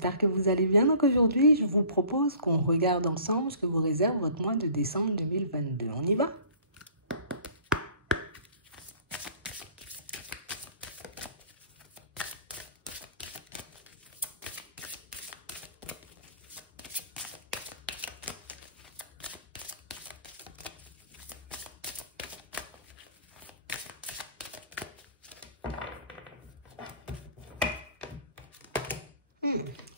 j'espère que vous allez bien. Donc aujourd'hui, je vous propose qu'on regarde ensemble ce que vous réserve votre mois de décembre 2022. On y va?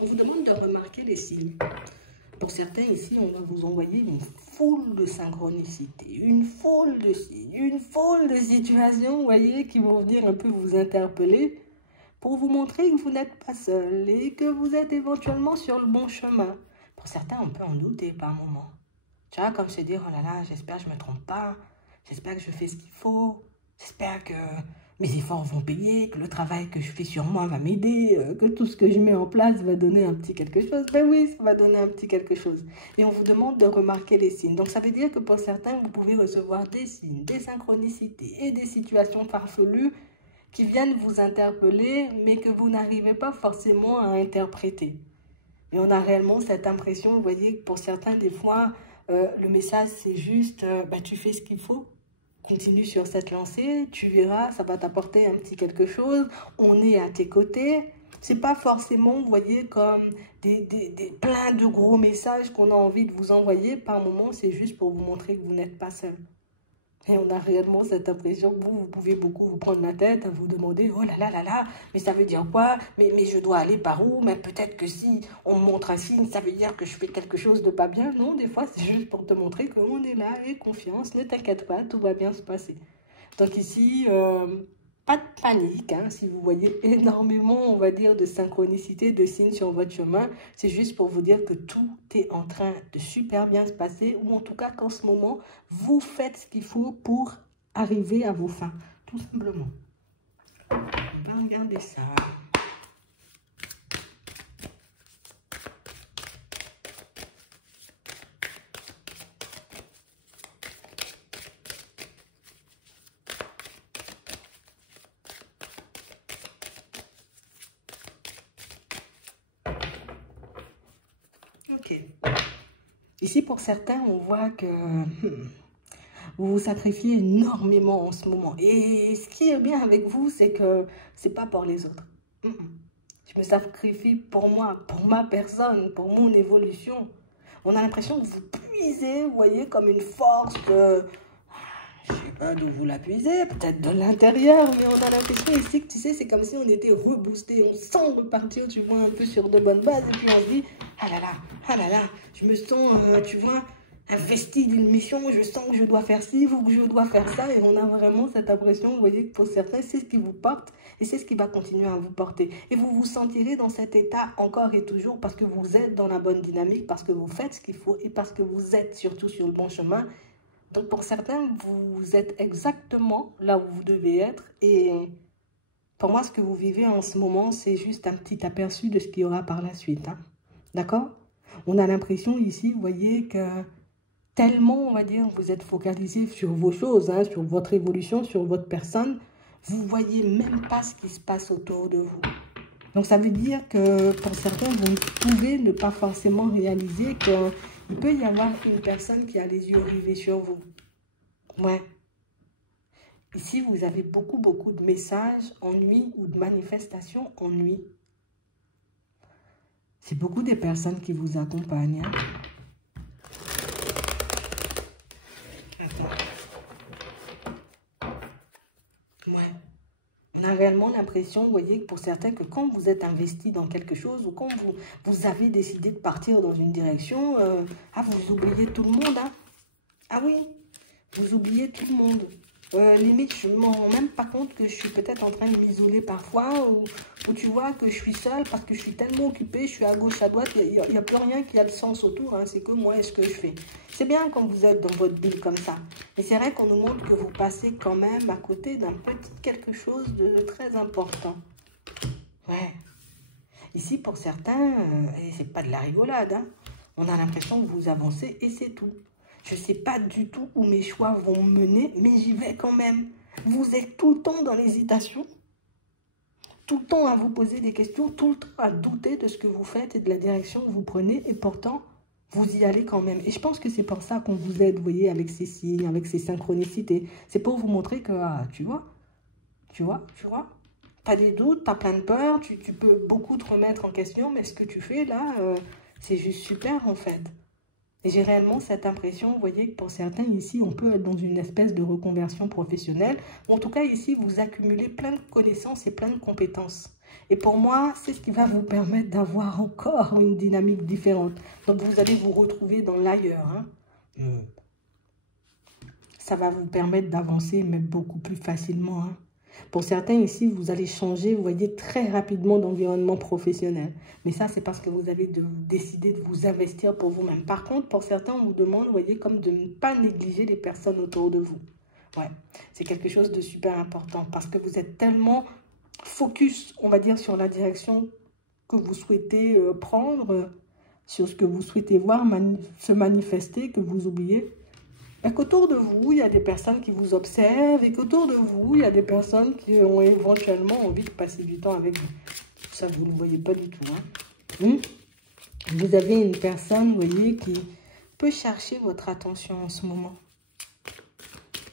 On vous demande de remarquer les signes. Pour certains ici, on va vous envoyer une foule de synchronicités, une foule de signes, une foule de situations, vous voyez, qui vont venir un peu vous interpeller pour vous montrer que vous n'êtes pas seul et que vous êtes éventuellement sur le bon chemin. Pour certains, on peut en douter par moments. Tu vois, comme se dire, oh là là, j'espère que je ne me trompe pas, j'espère que je fais ce qu'il faut, j'espère que mes efforts vont payer, que le travail que je fais sur moi va m'aider, que tout ce que je mets en place va donner un petit quelque chose. Ben oui, ça va donner un petit quelque chose. Et on vous demande de remarquer les signes. Donc ça veut dire que pour certains, vous pouvez recevoir des signes, des synchronicités et des situations farfelues qui viennent vous interpeller, mais que vous n'arrivez pas forcément à interpréter. Et on a réellement cette impression, vous voyez, que pour certains, des fois, le message, c'est juste, tu fais ce qu'il faut. Continue sur cette lancée, tu verras, ça va t'apporter un petit quelque chose. On est à tes côtés. C'est pas forcément, vous voyez, comme plein de gros messages qu'on a envie de vous envoyer. Par moment, c'est juste pour vous montrer que vous n'êtes pas seul. Et on a réellement cette impression que vous pouvez beaucoup vous prendre la tête à vous demander, oh là là là là, mais ça veut dire quoi? Mais je dois aller par où? Mais peut-être que si on me montre un signe, ça veut dire que je fais quelque chose de pas bien. Non, des fois, c'est juste pour te montrer qu'on est là, aie confiance, ne t'inquiète pas, tout va bien se passer. Donc ici, pas de panique, hein, si vous voyez énormément, on va dire, de synchronicité, de signes sur votre chemin, c'est juste pour vous dire que tout est en train de super bien se passer, ou en tout cas qu'en ce moment, vous faites ce qu'il faut pour arriver à vos fins, tout simplement. On va regarder ça. Ok. Ici, pour certains, on voit que vous vous sacrifiez énormément en ce moment. Et ce qui est bien avec vous, c'est que c'est pas pour les autres. Je me sacrifie pour moi, pour ma personne, pour mon évolution. On a l'impression que vous puisez, vous voyez, comme une force que... Je sais pas d'où vous la puisez, peut-être de l'intérieur, mais on a l'impression ici que, tu sais, c'est comme si on était reboosté. On sent repartir, tu vois, un peu sur de bonnes bases. Et puis on se dit, ah là là, je me sens, tu vois, investi d'une mission. Je sens que je dois faire ci ou que je dois faire ça. Et on a vraiment cette impression, vous voyez, que pour certains, c'est ce qui vous porte et c'est ce qui va continuer à vous porter. Et vous vous sentirez dans cet état encore et toujours parce que vous êtes dans la bonne dynamique, parce que vous faites ce qu'il faut et parce que vous êtes surtout sur le bon chemin. Donc, pour certains, vous êtes exactement là où vous devez être. Et pour moi, ce que vous vivez en ce moment, c'est juste un petit aperçu de ce qu'il y aura par la suite. Hein. D'accord? On a l'impression ici, vous voyez, que tellement, on va dire, vous êtes focalisé sur vos choses, hein, sur votre évolution, sur votre personne, vous ne voyez même pas ce qui se passe autour de vous. Donc, ça veut dire que pour certains, vous pouvez ne pas forcément réaliser que il peut y avoir une personne qui a les yeux rivés sur vous. Ouais. Ici, vous avez beaucoup de messages en nuit ou de manifestations en nuit. C'est beaucoup des personnes qui vous accompagnent. Hein. Attends. Ouais. On a réellement l'impression, vous voyez, que pour certains, que quand vous êtes investi dans quelque chose ou quand vous avez décidé de partir dans une direction, vous oubliez tout le monde. Hein. Ah oui, vous oubliez tout le monde. Limite, je ne me rends même pas compte que je suis peut-être en train de m'isoler parfois ou tu vois que je suis seule parce que je suis tellement occupée, je suis à gauche, à droite, il n'y a plus rien qui a de sens autour, hein, c'est que moi et ce que je fais. C'est bien quand vous êtes dans votre bulle comme ça, mais c'est vrai qu'on nous montre que vous passez quand même à côté d'un petit quelque chose de très important. Ouais. Ici, pour certains, et c'est pas de la rigolade, hein, on a l'impression que vous avancez et c'est tout. Je ne sais pas du tout où mes choix vont me mener, mais j'y vais quand même. Vous êtes tout le temps dans l'hésitation. tout le temps à vous poser des questions, tout le temps à douter de ce que vous faites et de la direction que vous prenez, et pourtant, vous y allez quand même. Et je pense que c'est pour ça qu'on vous aide, vous voyez, avec ces signes, avec ces synchronicités. C'est pour vous montrer que, ah, tu vois, tu as des doutes, tu as plein de peurs, tu peux beaucoup te remettre en question, mais ce que tu fais là, c'est juste super en fait. Et j'ai réellement cette impression, vous voyez, que pour certains ici, on peut être dans une espèce de reconversion professionnelle. En tout cas, ici, vous accumulez plein de connaissances et plein de compétences. Et pour moi, c'est ce qui va vous permettre d'avoir encore une dynamique différente. Donc, vous allez vous retrouver dans l'ailleurs. Hein. Ça va vous permettre d'avancer, mais beaucoup plus facilement. Hein. Pour certains ici, vous allez changer, vous voyez, très rapidement d'environnement professionnel. Mais ça, c'est parce que vous avez décidé de vous investir pour vous-même. Par contre, pour certains, on vous demande, vous voyez, comme de ne pas négliger les personnes autour de vous. Ouais, c'est quelque chose de super important parce que vous êtes tellement focus, on va dire, sur la direction que vous souhaitez prendre, sur ce que vous souhaitez voir se manifester, que vous oubliez. Et qu'autour de vous, il y a des personnes qui vous observent et qu'autour de vous, il y a des personnes qui ont éventuellement envie de passer du temps avec vous. Ça, vous ne voyez pas du tout. Hein. Vous avez une personne, vous voyez, qui peut chercher votre attention en ce moment.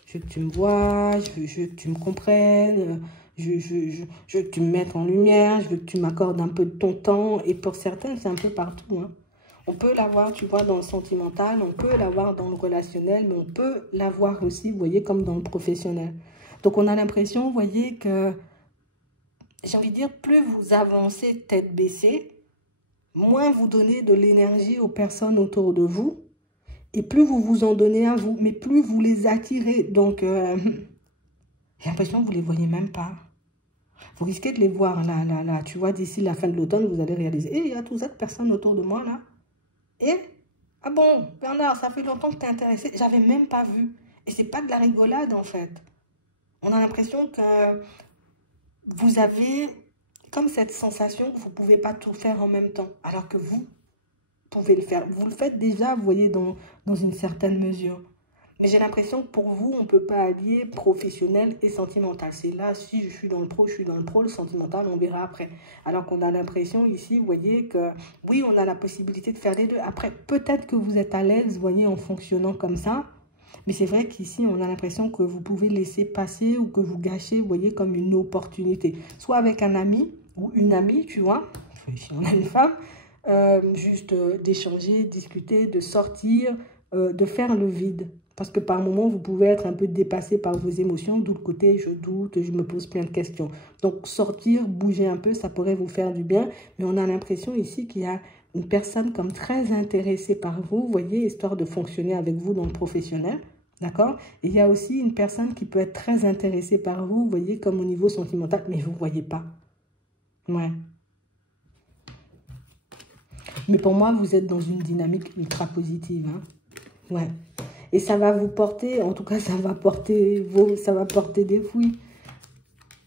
Je veux que tu me vois, je veux que tu me comprennes, je veux que tu me mettes en lumière, je veux que tu m'accordes un peu de ton temps. Et pour certains, c'est un peu partout, hein. On peut l'avoir, tu vois, dans le sentimental, on peut l'avoir dans le relationnel, mais on peut l'avoir aussi, vous voyez, comme dans le professionnel. Donc, on a l'impression, vous voyez, que, j'ai envie de dire, plus vous avancez tête baissée, moins vous donnez de l'énergie aux personnes autour de vous, et plus vous vous en donnez à vous, mais plus vous les attirez. Donc, j'ai l'impression que vous ne les voyez même pas. Vous risquez de les voir là. Tu vois, d'ici la fin de l'automne, vous allez réaliser, il y a toute cette personne autour de moi, là. Et, ah bon, Bernard, ça fait longtemps que tu es intéressé. J'avais même pas vu. Et c'est pas de la rigolade, en fait. On a l'impression que vous avez comme cette sensation que vous ne pouvez pas tout faire en même temps. Alors que vous pouvez le faire. Vous le faites déjà, vous voyez, dans une certaine mesure. Mais j'ai l'impression que pour vous, on ne peut pas allier professionnel et sentimental. C'est là, si je suis dans le pro, je suis dans le pro. Le sentimental, on verra après. Alors qu'on a l'impression ici, vous voyez, que oui, on a la possibilité de faire les deux. Après, peut-être que vous êtes à l'aise, vous voyez, en fonctionnant comme ça. Mais c'est vrai qu'ici, on a l'impression que vous pouvez laisser passer ou que vous gâchez, vous voyez, comme une opportunité. Soit avec un ami ou une amie, tu vois. Si on a une femme, juste d'échanger, discuter, de sortir, de faire le vide. Parce que par moments, vous pouvez être un peu dépassé par vos émotions, d'où le côté je doute, je me pose plein de questions. Donc sortir, bouger un peu, ça pourrait vous faire du bien. Mais on a l'impression ici qu'il y a une personne comme très intéressée par vous, vous voyez, histoire de fonctionner avec vous dans le professionnel. D'accord? Il y a aussi une personne qui peut être très intéressée par vous, vous voyez, comme au niveau sentimental, mais vous ne voyez pas. Ouais. Mais pour moi, vous êtes dans une dynamique ultra positive. Hein? Ouais. Et ça va vous porter, en tout cas, ça va porter des fruits.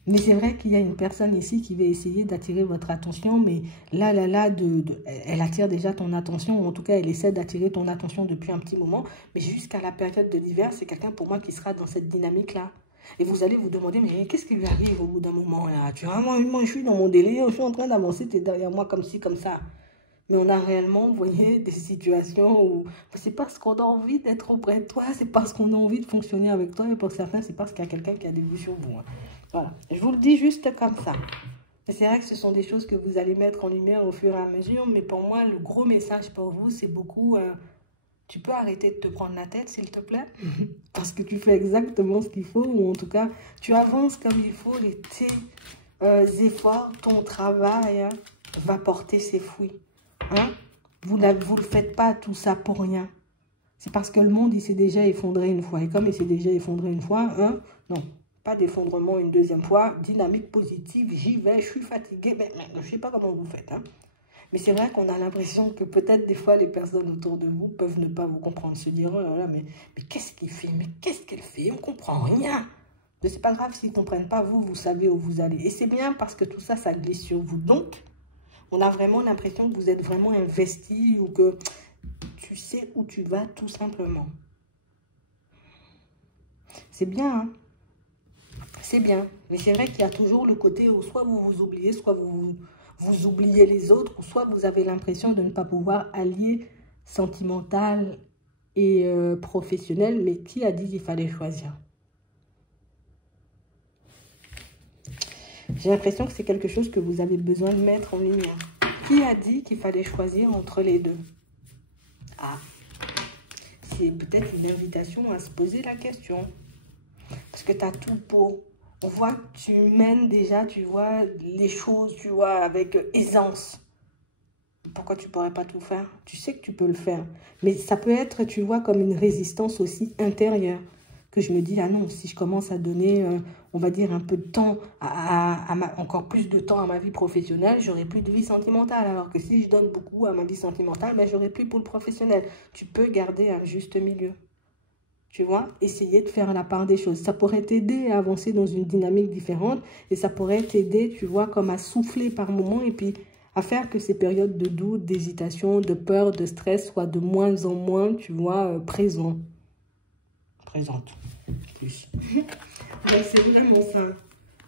Mais c'est vrai qu'il y a une personne ici qui va essayer d'attirer votre attention, mais là, elle attire déjà ton attention, ou en tout cas, elle essaie d'attirer ton attention depuis un petit moment. Mais jusqu'à la période de l'hiver, c'est quelqu'un pour moi qui sera dans cette dynamique-là. Et vous allez vous demander, mais qu'est-ce qui lui arrive au bout d'un moment là? Tu vois, moi, je suis dans mon délire, je suis en train d'avancer, tu es derrière moi comme ci, comme ça. Mais on a réellement, vous voyez, des situations où c'est parce qu'on a envie d'être auprès de toi, c'est parce qu'on a envie de fonctionner avec toi. Et pour certains, c'est parce qu'il y a quelqu'un qui a des vues sur vous. Hein. Voilà, je vous le dis juste comme ça. Et c'est vrai que ce sont des choses que vous allez mettre en lumière au fur et à mesure. Mais pour moi, le gros message pour vous, c'est beaucoup... tu peux arrêter de te prendre la tête, s'il te plaît, parce que tu fais exactement ce qu'il faut, ou en tout cas, tu avances comme il faut, et tes efforts, ton travail hein, va porter ses fruits. Hein? Vous ne le faites pas tout ça pour rien. C'est parce que le monde, il s'est déjà effondré une fois. Et comme il s'est déjà effondré une fois, hein, non, pas d'effondrement une deuxième fois. Dynamique positive, j'y vais, je suis fatiguée. Mais je ne sais pas comment vous faites. Hein. Mais c'est vrai qu'on a l'impression que peut-être des fois, les personnes autour de vous peuvent ne pas vous comprendre. Se dire, oh là là, mais qu'est-ce qu'il fait? Mais qu'est-ce qu'elle fait? On ne comprend rien. Mais c'est pas grave s'ils ne comprennent pas. Vous savez où vous allez. Et c'est bien parce que tout ça, ça glisse sur vous. Donc, on a vraiment l'impression que vous êtes vraiment investi ou que tu sais où tu vas tout simplement. C'est bien, hein? c'est bien. Mais c'est vrai qu'il y a toujours le côté où soit vous vous oubliez, soit vous oubliez les autres, ou soit vous avez l'impression de ne pas pouvoir allier sentimental et professionnel. Mais qui a dit qu'il fallait choisir? J'ai l'impression que c'est quelque chose que vous avez besoin de mettre en lumière. Qui a dit qu'il fallait choisir entre les deux? Ah, c'est peut-être une invitation à se poser la question. Parce que tu as tout pour. On voit que tu mènes déjà, tu vois, les choses, tu vois, avec aisance. Pourquoi tu ne pourrais pas tout faire? Tu sais que tu peux le faire. Mais ça peut être, tu vois, comme une résistance aussi intérieure. Que je me dis, ah non, si je commence à donner, on va dire, un peu de temps, encore plus de temps à ma vie professionnelle, j'aurai plus de vie sentimentale. Alors que si je donne beaucoup à ma vie sentimentale, ben, j'aurai plus pour le professionnel. Tu peux garder un juste milieu. Tu vois, essayer de faire la part des choses. Ça pourrait t'aider à avancer dans une dynamique différente et ça pourrait t'aider, tu vois, comme à souffler par moments et puis à faire que ces périodes de doute, d'hésitation, de peur, de stress soient de moins en moins, tu vois, présentes. Plus. Donc c'est vraiment ça.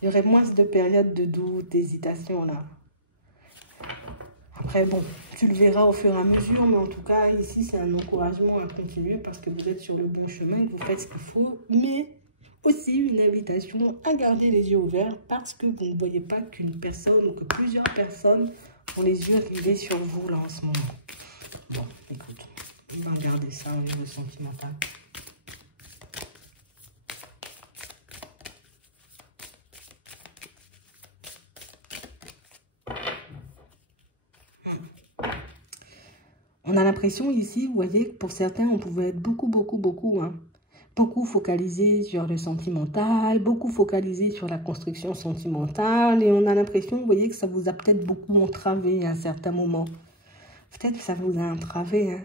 Il y aurait moins de périodes de doute, d'hésitation là. Après, bon, tu le verras au fur et à mesure, mais en tout cas, ici, c'est un encouragement à continuer parce que vous êtes sur le bon chemin, que vous faites ce qu'il faut, mais aussi une invitation à garder les yeux ouverts parce que vous ne voyez pas qu'une personne ou que plusieurs personnes ont les yeux rivés sur vous là en ce moment. Bon, écoute, on va regarder ça au niveau sentimental. On a l'impression ici, vous voyez, que pour certains, on pouvait être beaucoup, hein. Beaucoup focalisé sur le sentimental, beaucoup focalisé sur la construction sentimentale. Et on a l'impression, vous voyez, que ça vous a peut-être beaucoup entravé à un certain moment. Peut-être que ça vous a entravé, hein.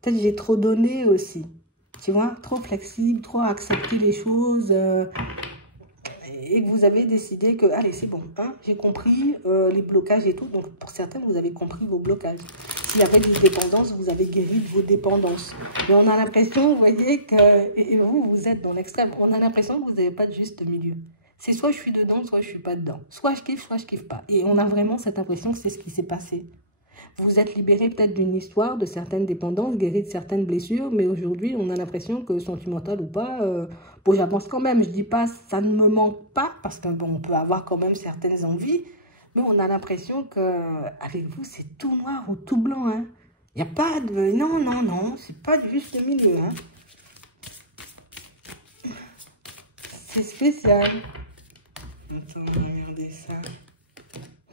Peut-être que j'ai trop donné aussi. Tu vois, trop flexible, trop accepter les choses. Et que vous avez décidé que, allez, c'est bon, hein, j'ai compris les blocages et tout. Donc, pour certains, vous avez compris vos blocages. S'il y avait des dépendances, vous avez guéri de vos dépendances. Mais on a l'impression, vous voyez, que et vous, vous êtes dans l'extrême. On a l'impression que vous n'avez pas de juste milieu. C'est soit je suis dedans, soit je ne suis pas dedans. Soit je kiffe pas. Et on a vraiment cette impression que c'est ce qui s'est passé. Vous êtes libéré peut-être d'une histoire, de certaines dépendances, guéri de certaines blessures, mais aujourd'hui, on a l'impression que sentimental ou pas, bon, j'avance quand même. Je dis pas ça ne me manque pas, parce que bon, on peut avoir quand même certaines envies, mais on a l'impression que avec vous, c'est tout noir ou tout blanc. Hein. Il n'y a pas de... Non, c'est pas du juste milieu. Hein. C'est spécial. Attends, on va regarder ça.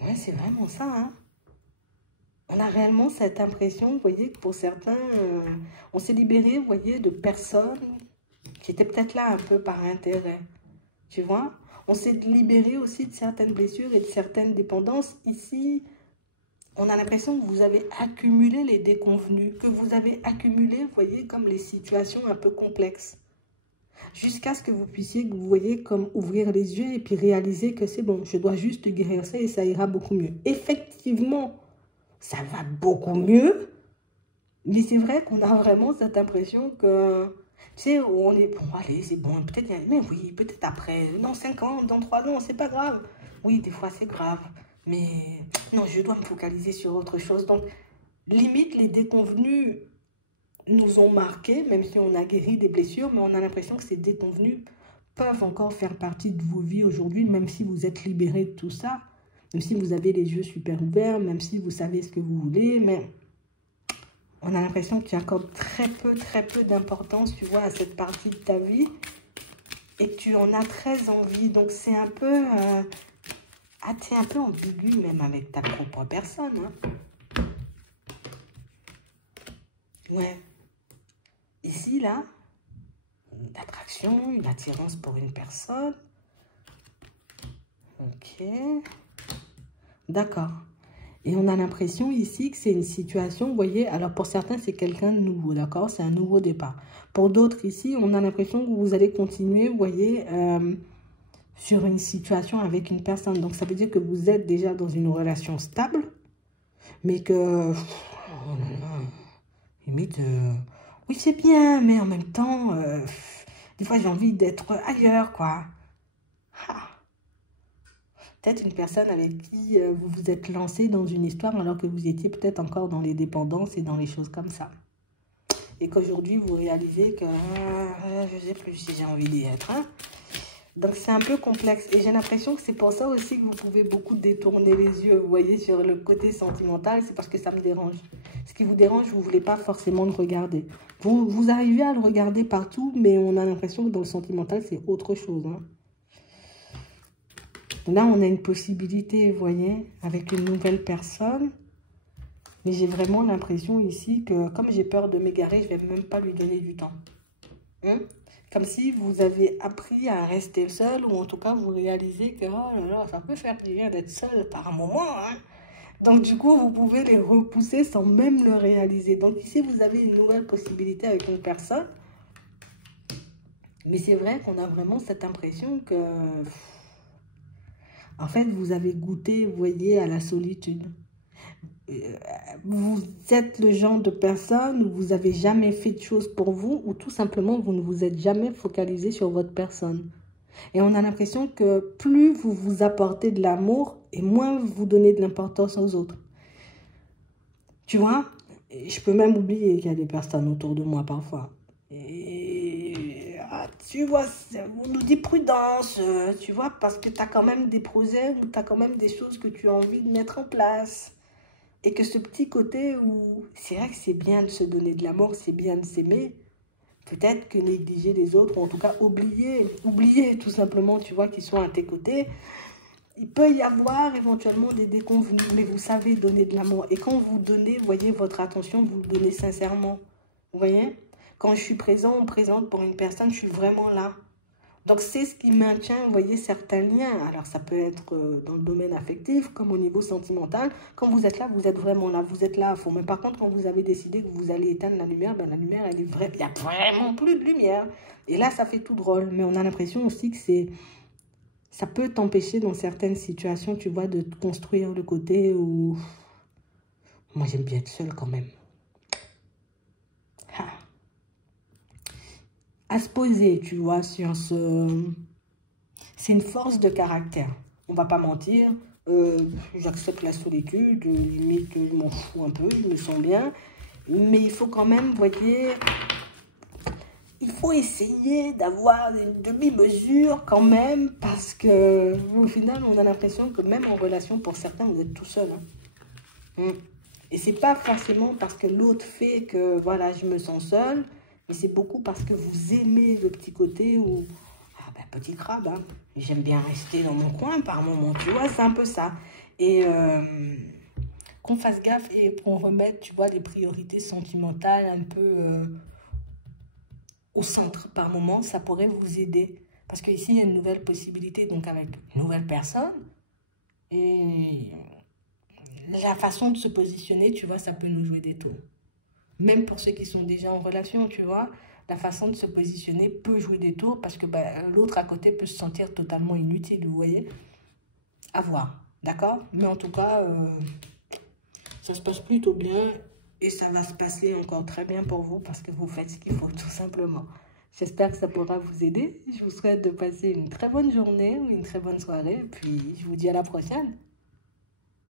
Ouais, c'est vraiment ça, hein. On a réellement cette impression, vous voyez, que pour certains, on s'est libéré, vous voyez, de personnes qui étaient peut-être là un peu par intérêt, tu vois. On s'est libéré aussi de certaines blessures et de certaines dépendances. Ici, on a l'impression que vous avez accumulé les déconvenus, que vous avez accumulé, vous voyez, comme les situations un peu complexes. Jusqu'à ce que vous puissiez, vous voyez, comme ouvrir les yeux et puis réaliser que c'est bon, je dois juste guérir ça et ça ira beaucoup mieux. Effectivement, ça va beaucoup mieux, mais c'est vrai qu'on a vraiment cette impression que, tu sais, on est, bon, allez, c'est bon, peut-être, mais oui, peut-être après, dans 5 ans, dans 3 ans, c'est pas grave. Oui, des fois, c'est grave, mais non, je dois me focaliser sur autre chose. Donc, limite, les déconvenus nous ont marqués, même si on a guéri des blessures, mais on a l'impression que ces déconvenus peuvent encore faire partie de vos vies aujourd'hui, même si vous êtes libérés de tout ça. Même si vous avez les yeux super ouverts, même si vous savez ce que vous voulez, mais on a l'impression que tu accordes très peu d'importance, tu vois, à cette partie de ta vie et que tu en as très envie. Donc, c'est un peu, t'es un peu ambigu même avec ta propre personne. Hein. Ouais. Ici, là, une attraction, une attirance pour une personne. Ok. D'accord. Et on a l'impression ici que c'est une situation, vous voyez, alors pour certains, c'est quelqu'un de nouveau, d'accord? C'est un nouveau départ. Pour d'autres ici, on a l'impression que vous allez continuer, vous voyez, sur une situation avec une personne. Donc, ça veut dire que vous êtes déjà dans une relation stable, mais que, limite, oui, c'est bien, mais en même temps, des fois, j'ai envie d'être ailleurs, quoi. Peut-être une personne avec qui vous vous êtes lancé dans une histoire alors que vous étiez peut-être encore dans les dépendances et dans les choses comme ça. Et qu'aujourd'hui, vous réalisez que je ne sais plus si j'ai envie d'y être. Hein. Donc, c'est un peu complexe. Et j'ai l'impression que c'est pour ça aussi que vous pouvez beaucoup détourner les yeux. Vous voyez, sur le côté sentimental, c'est parce que ça me dérange. Ce qui vous dérange, vous ne voulez pas forcément le regarder. Vous arrivez à le regarder partout, mais on a l'impression que dans le sentimental, c'est autre chose. Hein. Là, on a une possibilité, vous voyez, avec une nouvelle personne. Mais j'ai vraiment l'impression ici que, comme j'ai peur de m'égarer, je ne vais même pas lui donner du temps. Hein? Comme si vous avez appris à rester seul, ou en tout cas, vous réalisez que, oh là là, ça peut faire du bien d'être seul par un moment. Hein? Donc, du coup, vous pouvez les repousser sans même le réaliser. Donc, ici, vous avez une nouvelle possibilité avec une personne. Mais c'est vrai qu'on a vraiment cette impression que, en fait, vous avez goûté, vous voyez, à la solitude. Vous êtes le genre de personne où vous n'avez jamais fait de choses pour vous, ou tout simplement, vous ne vous êtes jamais focalisé sur votre personne. Et on a l'impression que plus vous vous apportez de l'amour, et moins vous donnez de l'importance aux autres. Tu vois, je peux même oublier qu'il y a des personnes autour de moi parfois. Et tu vois, on nous dit prudence, tu vois, parce que tu as quand même des projets ou tu as quand même des choses que tu as envie de mettre en place. Et que ce petit côté où c'est vrai que c'est bien de se donner de l'amour, c'est bien de s'aimer. Peut-être que négliger les autres, ou en tout cas oublier tout simplement, tu vois, qu'ils sont à tes côtés. Il peut y avoir éventuellement des déconvenus, mais vous savez donner de l'amour. Et quand vous donnez, vous voyez, votre attention, vous le donnez sincèrement. Vous voyez? Quand je suis présent ou présente pour une personne, je suis vraiment là. Donc, c'est ce qui maintient, vous voyez, certains liens. Alors, ça peut être dans le domaine affectif, comme au niveau sentimental. Quand vous êtes là, vous êtes vraiment là. Vous êtes là à fond. Mais par contre, quand vous avez décidé que vous allez éteindre la lumière, ben, la lumière, elle est vraie. Il n'y a vraiment plus de lumière. Et là, ça fait tout drôle. Mais on a l'impression aussi que ça peut t'empêcher dans certaines situations, tu vois, de te construire le côté où... Moi, j'aime bien être seule quand même. À se poser, tu vois, sur ce... C'est une force de caractère. On va pas mentir. J'accepte la solitude. Limite, je m'en fous un peu. Je me sens bien. Mais il faut quand même, vous voyez... Il faut essayer d'avoir une demi-mesure quand même. Parce que, au final, on a l'impression que même en relation, pour certains, vous êtes tout seul. Hein. Et c'est pas forcément parce que l'autre fait que, voilà, je me sens seule. Mais c'est beaucoup parce que vous aimez le petit côté où... Ah ben, petit crabe, hein. J'aime bien rester dans mon coin par moment, tu vois, c'est un peu ça. Et qu'on fasse gaffe et qu'on remette, tu vois, les priorités sentimentales un peu au centre par moment, ça pourrait vous aider. Parce qu'ici, il y a une nouvelle possibilité, donc avec une nouvelle personne. Et la façon de se positionner, tu vois, ça peut nous jouer des tours. Même pour ceux qui sont déjà en relation, tu vois, la façon de se positionner peut jouer des tours parce que l'autre à côté peut se sentir totalement inutile, vous voyez. À voir, d'accord? Mais en tout cas, ça se passe plutôt bien et ça va se passer encore très bien pour vous parce que vous faites ce qu'il faut, tout simplement. J'espère que ça pourra vous aider. Je vous souhaite de passer une très bonne journée ou une très bonne soirée. Puis, je vous dis à la prochaine.